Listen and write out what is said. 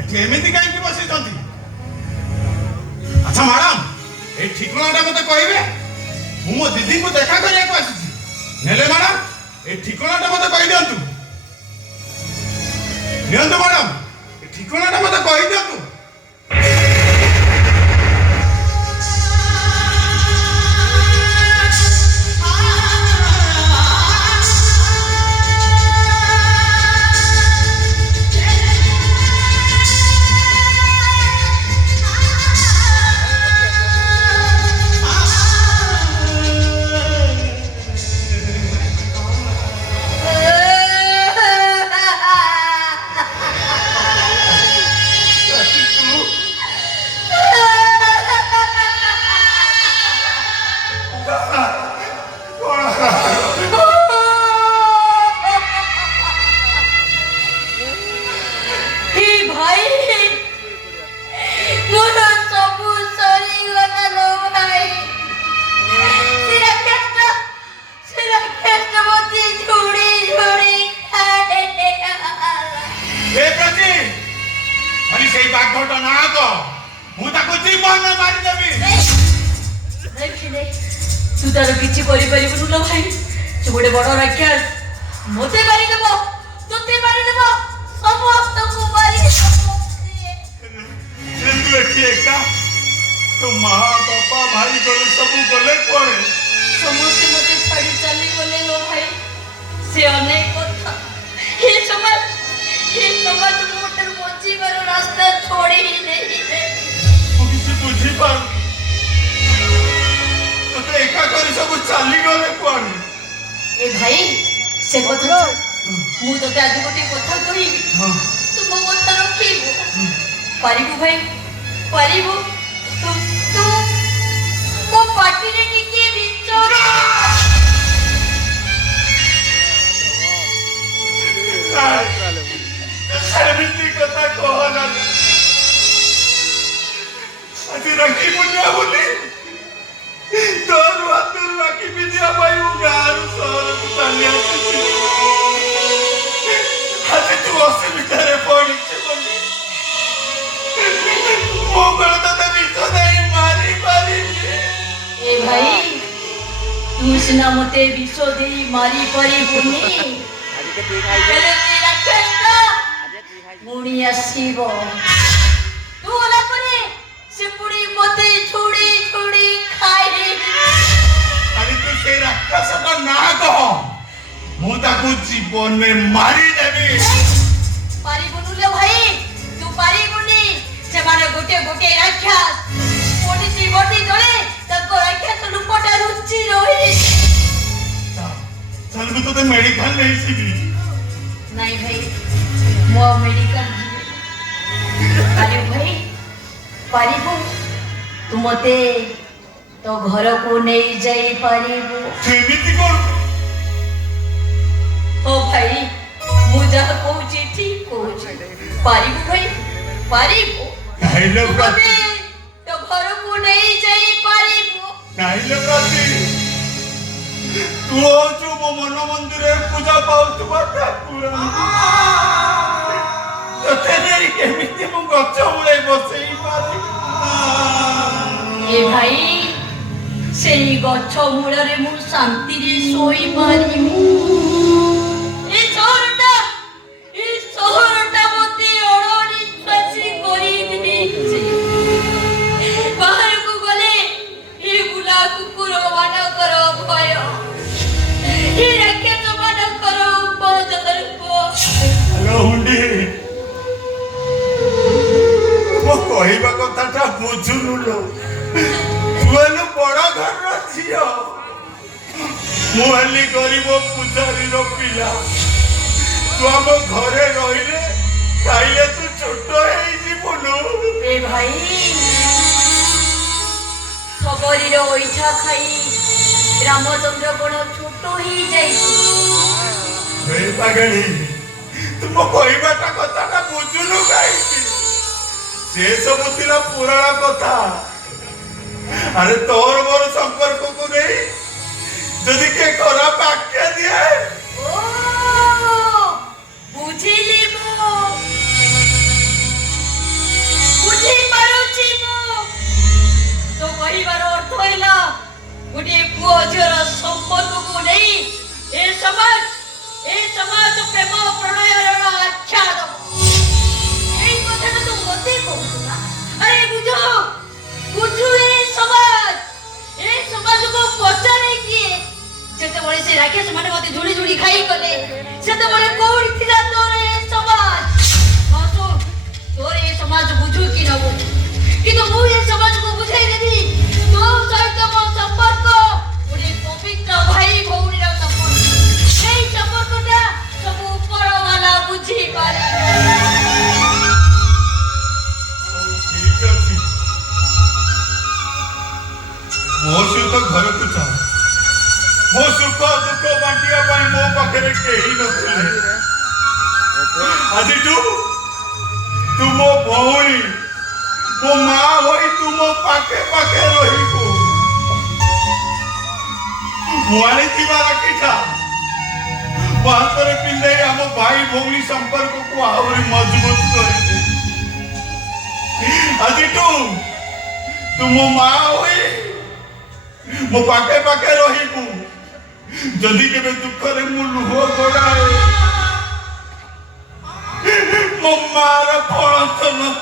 ଏଠି ଏମିତି କାହିଁକି ବସିଛନ୍ତି? ଆଚ୍ଛା ମ୍ୟାଡାମ, ଏଇ ଠିକଣାଟା ମତେ କହିବେ? ମୁଁ ମୋ ଦିଦିଙ୍କୁ ଦେଖା କରିବାକୁ ଆସିଛି। ନେଲେ ମ୍ୟାଡାମ, ଏଇ ଠିକଣାଟା ମତେ କହିଦିଅନ୍ତୁ। ନିଅନ୍ତୁ ମ୍ୟାଡାମ, ଏ ଠିକଣାଟା ମତେ କହିଦିଅନ୍ତୁ। तू तार किछि करि परिबनु लो भाई से गोटे बड़ राक्षस मोते मारि देबो तोते मारि देबो समस्त को मारि देबो रे तू एठी एका तो मां बापा भाई गले सब गले कोड़े समस्त मोते छाड़ी चली गले लो भाई से अनेक कथा हे समाज मोटर पहुंची बार रास्ता छोड़ी ही नहीं दे किसी बुझी पार तो एका करी सब चली गले कोड़े ए भाई से कथा मु तो आज गोटे कथा कहि तू मो कथा रखिबो पारिबो भाई पारिबो तू मो पार्टी रे टिके बिचोर सेमिति कथा कहना आज रखी पुण्या बोली तोर वातर राखी बिदिया भाई वो गार सर चली आसी आज तू असुविधा रे पड़ी बोली मो गल तो बितो नहीं मारी मारी ए भाई तू सिना मते विश्व देई मारी परी बुनी तेरे तेरा कष्टा मुड़ी आसीबो तू ओला करे से पुड़ी मते छोड़ी छोड़ी खाई अरे तू से राक्षस का ना कह मु ताकू जीवन में मारी देबी पारी बुनुले भाई तू पारी बुनी से माने गोटे गोटे राक्षस पोडिसी बटी जळे तको राक्षस लुपटा रुचि रही चल तू तो मेडिकल नहीं सीबी नहीं भाई मो मेडिकल अरे भाई पारिबो तू मते तो घर को नहीं जाई पारिबो सेमिति कर ओ भाई मु जा कहूची ठीक कहूची पारिबो भाई पारिबो नहीं लो मते तो घर को नहीं जाई पारिबो नहीं लो प्रति तू जो मो मन मंदिर पूजा पाउतु ठाकुर तते नहीं केमिति मु गच्छ मुळे बसई पारी ए भाई सेई गच्छ मूଳରେ मु शांति रे सोई पारिबो ए शहरटा मते ओडोडी छासी करी दिछि बाहर को गले ए बुला कुकुर मानकर भय ए राक्षस मानकर उपद्रव हेलो हुंडी मो कहवा कथाटा बुझुनु लो तू हेलु बड़ घर झियो मु हेली गरीब पूजारी रो पिला तू आम घरे रहिले खाइले तू छोट हेई जीवनु ए भाई सबरीर ओइठा खाई रामचंद्र कोन छोट ही जाई हे पागली तुम कहवाटा कथाटा बुझुनु काई से सब थिला पुराण कथा अरे तोर मोर संपर्क को नहीं जदि के खराब आख्या दिए ओ बुझिली मो पुओ झीर संपर्क को नहीं ए समाज प्रेम प्रणयर आख्या दब कथा तो मते कहूना अरे बुझो ए समाज को पचारे किए जेते बळे से राकेश माने मते झुड़ी झुड़ी खाई गले सेते बळे कोउडी थिला तोरे समाज तो तोरे समाज बुझू कि न बुझू কিন্তু ମୁଁ ଏ ସମାଜକୁ ବୁଝାଇ ଦେବି ତୋ ସହିତ ମୋ ସମ୍ପର୍କ ଗୋଟେ ପବିତ୍ର ଭାଇ ଭଉଣୀର ସମ୍ପର୍କ ସେଇ ସମ୍ପର୍କଟା ସବୁ ଉପରବାଲା ବୁଝିପାରେ ଠିକ ଅଛି ମୋ ସହିତ ଘରକୁ ଚାଲ ମୋ ସୁଖ ଦୁଃଖ ବାଣ୍ଟିବା ପାଇଁ ମୋ ପାଖରେ କେହି ନଥିଲେ ଆଜିଠୁ ତୁ ମୋ ଭଉଣୀ ମୋ ମା ହୋଇ ତୁ ମୋ ପାଖେ ପାଖେ ରହିବୁ ମୁଁ ଆଣିଥିବା ରାକ୍ଷୀଟା ମୋ ହାତରେ ପିନ୍ଧେଇ ଆମ ଭାଇ ଭଉଣୀ ସମ୍ପର୍କକୁ ଆହୁରି ମଜବୁତ କରିବୁ ଆଜିଠୁ ତୁ ମୋ ମା ହୋଇ ମୋ ପାଖେ ପାଖେ ରହିବୁ ଯଦି କେବେ ଦୁଃଖରେ ମୁଁ ଲୁହ ଗଡ଼ାଏ ମୋ ମାର ଫଳନ୍ତ ନ